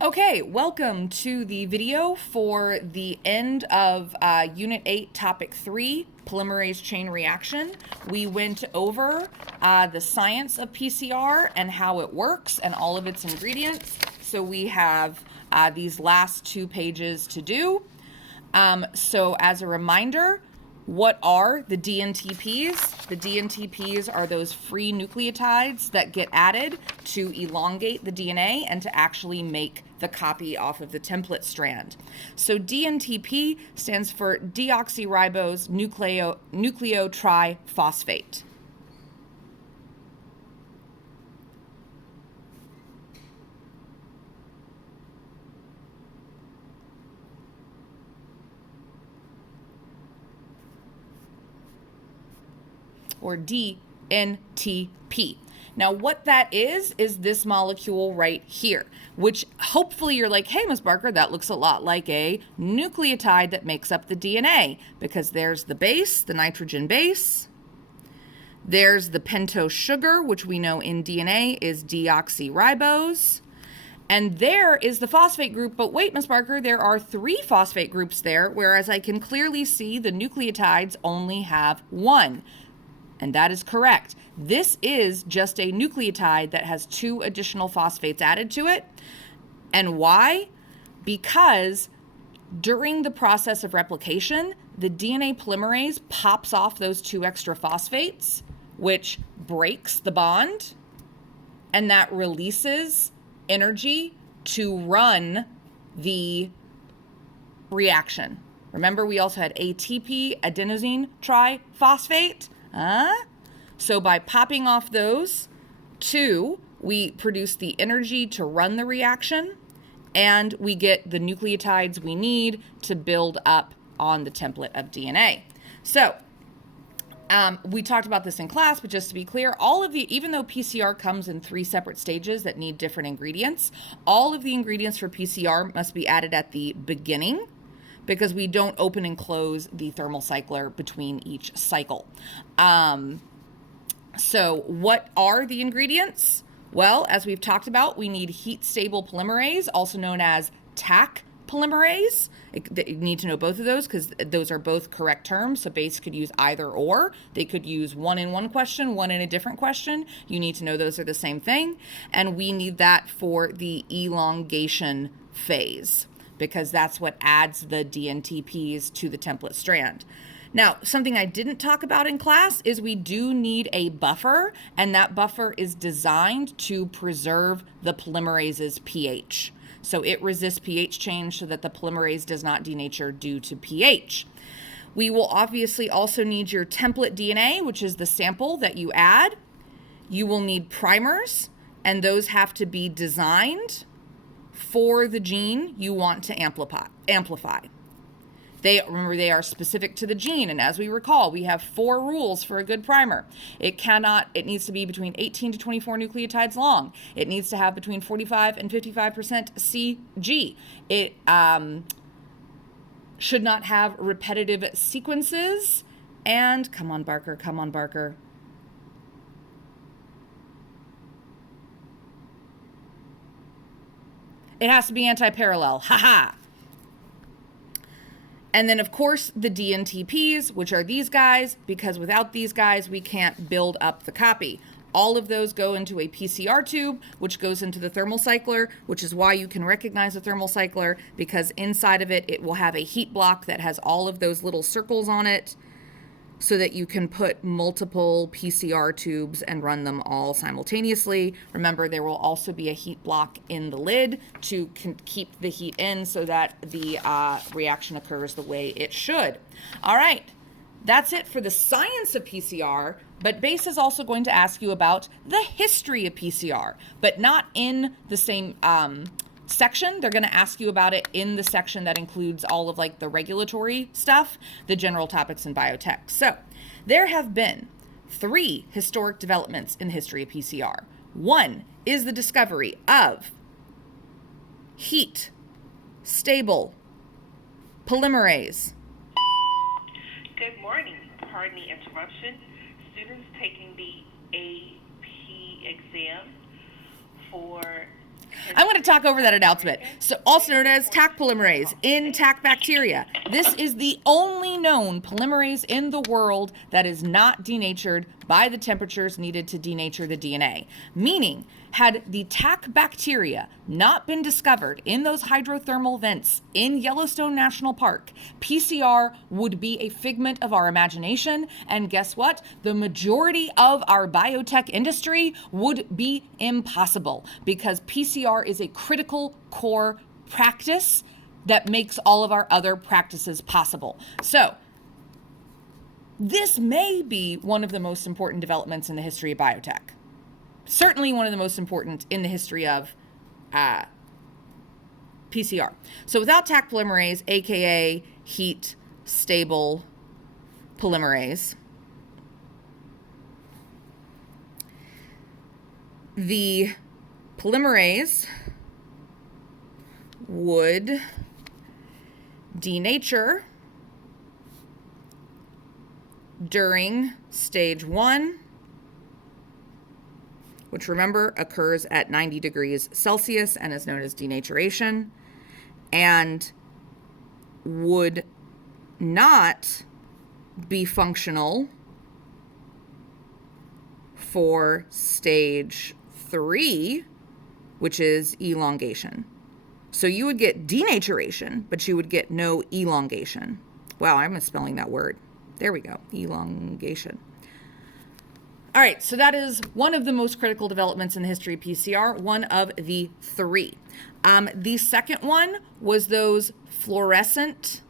Okay, welcome to the video for the end of Unit 8, Topic 3, Polymerase Chain Reaction. We went over the science of PCR and how it works and all of its ingredients. So we have these last 2 pages to do. So as a reminder, what are the DNTPs? The DNTPs are those free nucleotides that get added to elongate the DNA and to actually make the copy off of the template strand. So DNTP stands for deoxyribose nucleotriphosphate. Or DNTP. Now what that is this molecule right here, which hopefully you're like, hey, Ms. Barker, that looks a lot like a nucleotide that makes up the DNA, because there's the base, the nitrogen base. There's the pentose sugar, which we know in DNA is deoxyribose. And there is the phosphate group, but wait, Ms. Barker, there are 3 phosphate groups there, whereas I can clearly see the nucleotides only have 1. And that is correct. This is just a nucleotide that has 2 additional phosphates added to it. And why? Because during the process of replication, the DNA polymerase pops off those 2 extra phosphates, which breaks the bond, and that releases energy to run the reaction. Remember, we also had ATP, adenosine triphosphate. So by popping off those 2, we produce the energy to run the reaction, and we get the nucleotides we need to build up on the template of DNA. So we talked about this in class, but just to be clear, even though PCR comes in 3 separate stages that need different ingredients, all of the ingredients for PCR must be added at the beginning, because we don't open and close the thermal cycler between each cycle. So what are the ingredients? Well, as we've talked about, we need heat-stable polymerase, also known as Taq polymerase. You need to know both of those because those are both correct terms. So BASE could use either or. They could use one in one question, one in a different question. You need to know those are the same thing. And we need that for the elongation phase, because that's what adds the DNTPs to the template strand. Now, something I didn't talk about in class is we do need a buffer, and that buffer is designed to preserve the polymerase's pH. So it resists pH change so that the polymerase does not denature due to pH. We will obviously also need your template DNA, which is the sample that you add. You will need primers, and those have to be designed for the gene you want to amplify. Remember, they are specific to the gene, and as we recall, we have 4 rules for a good primer. It needs to be between 18 to 24 nucleotides long. It needs to have between 45 and 55% CG. It should not have repetitive sequences, and come on, Barker. It has to be anti-parallel. Ha-ha! And then, of course, the DNTPs, which are these guys, because without these guys, we can't build up the copy. All of those go into a PCR tube, which goes into the thermal cycler, which is why you can recognize a thermal cycler, because inside of it, it will have a heat block that has all of those little circles on it, so that you can put multiple PCR tubes and run them all simultaneously. Remember, there will also be a heat block in the lid to keep the heat in so that the reaction occurs the way it should. All right, that's it for the science of PCR, but BASE is also going to ask you about the history of PCR, but not in the same section. They're going to ask you about it in the section that includes all of like the regulatory stuff, the general topics in biotech. So there have been 3 historic developments in the history of PCR. 1 is the discovery of heat stable polymerase. Good morning. Pardon the interruption. Students taking the AP exam for I'm going to talk over that announcement. So, also known as Taq polymerase in Taq bacteria. This is the only known polymerase in the world that is not denatured by the temperatures needed to denature the DNA. Meaning, had the Taq bacteria not been discovered in those hydrothermal vents in Yellowstone National Park, PCR would be a figment of our imagination. And guess what? The majority of our biotech industry would be impossible, because PCR is a critical core practice that makes all of our other practices possible. So, this may be one of the most important developments in the history of biotech. Certainly one of the most important in the history of PCR. So without Taq polymerase, aka heat stable polymerase, the polymerase would denature during stage 1, which, remember, occurs at 90 degrees Celsius and is known as denaturation, and would not be functional for stage 3, which is elongation. So you would get denaturation, but you would get no elongation. Wow, I'm misspelling that word. There we go, elongation. All right, so that is one of the most critical developments in the history of PCR, one of the 3. The second one was those fluorescent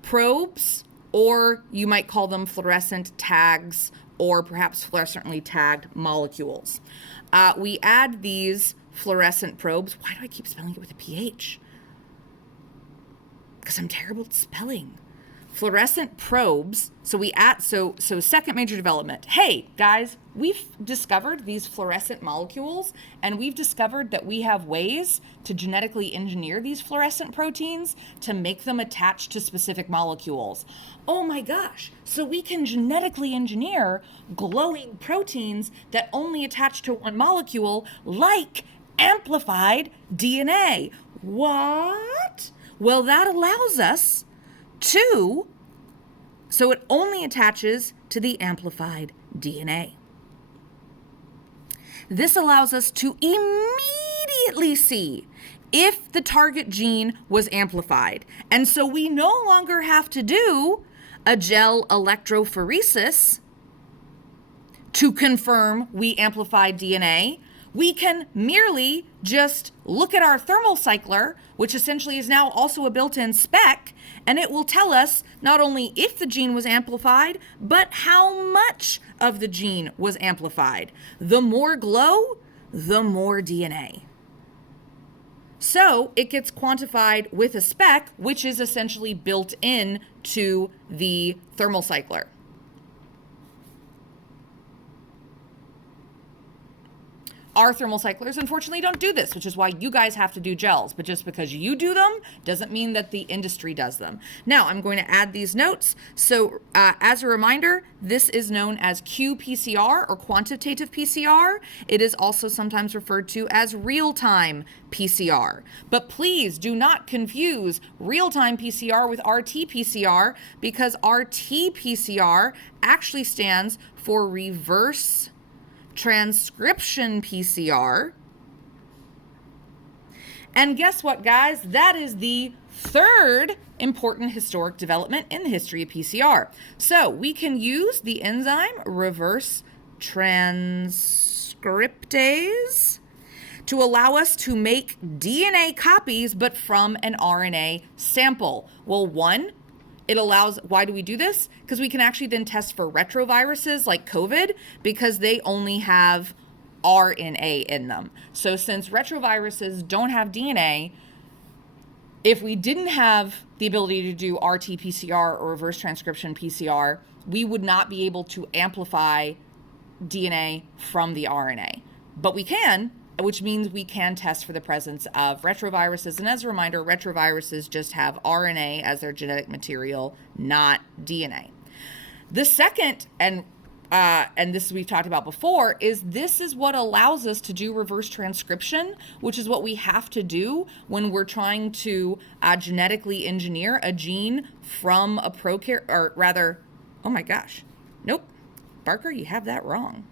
probes, or you might call them fluorescent tags, or perhaps fluorescently tagged molecules. We add these fluorescent probes. Why do I keep spelling it with a PH? Because I'm terrible at spelling. Fluorescent probes. So second major development. Hey guys, we've discovered these fluorescent molecules, and we've discovered that we have ways to genetically engineer these fluorescent proteins to make them attach to specific molecules. Oh my gosh. So we can genetically engineer glowing proteins that only attach to one molecule, like amplified DNA. What? Well, that allows us so it only attaches to the amplified DNA. This allows us to immediately see if the target gene was amplified. And so we no longer have to do a gel electrophoresis to confirm we amplified DNA. We can merely just look at our thermal cycler, which essentially is now also a built-in spec, and it will tell us not only if the gene was amplified, but how much of the gene was amplified. The more glow, the more DNA. So it gets quantified with a spec, which is essentially built in to the thermal cycler. Our thermal cyclers, unfortunately, don't do this, which is why you guys have to do gels. But just because you do them doesn't mean that the industry does them. Now, I'm going to add these notes. So as a reminder, this is known as qPCR, or quantitative PCR. It is also sometimes referred to as real-time PCR. But please do not confuse real-time PCR with RT-PCR, because RT-PCR actually stands for reverse transcription PCR. And guess what, guys? That is the third important historic development in the history of PCR. So we can use the enzyme reverse transcriptase to allow us to make DNA copies, but from an RNA sample. Well, it allows, why do we do this? Because we can actually then test for retroviruses like COVID, because they only have RNA in them. So since retroviruses don't have DNA, if we didn't have the ability to do RT-PCR or reverse transcription PCR, we would not be able to amplify DNA from the RNA. But we can, which means we can test for the presence of retroviruses. And as a reminder, retroviruses just have RNA as their genetic material, not DNA. The second and and this we've talked about before, this is what allows us to do reverse transcription, which is what we have to do when we're trying to genetically engineer a gene from a prokaryote, or rather, oh my gosh, nope, Barker, you have that wrong.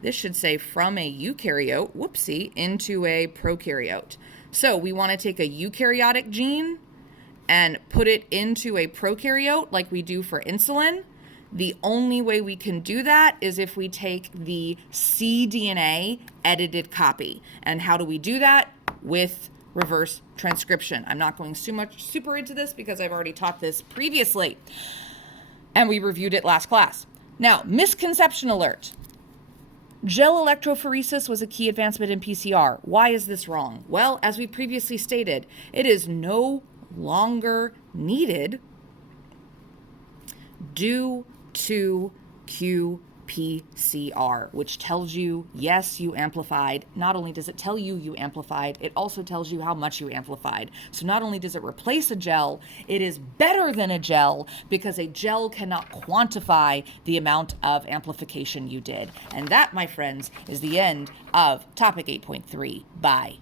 This should say from a eukaryote, whoopsie, into a prokaryote. So we want to take a eukaryotic gene and put it into a prokaryote like we do for insulin. The only way we can do that is if we take the cDNA edited copy. And how do we do that? With reverse transcription. I'm not going super into this because I've already taught this previously. And we reviewed it last class. Now, misconception alert. Gel electrophoresis was a key advancement in PCR. Why is this wrong? Well, as we previously stated, it is no longer needed due to qPCR, which tells you, yes, you amplified. Not only does it tell you you amplified, it also tells you how much you amplified. So not only does it replace a gel, it is better than a gel because a gel cannot quantify the amount of amplification you did. And that, my friends, is the end of topic 8.3. Bye.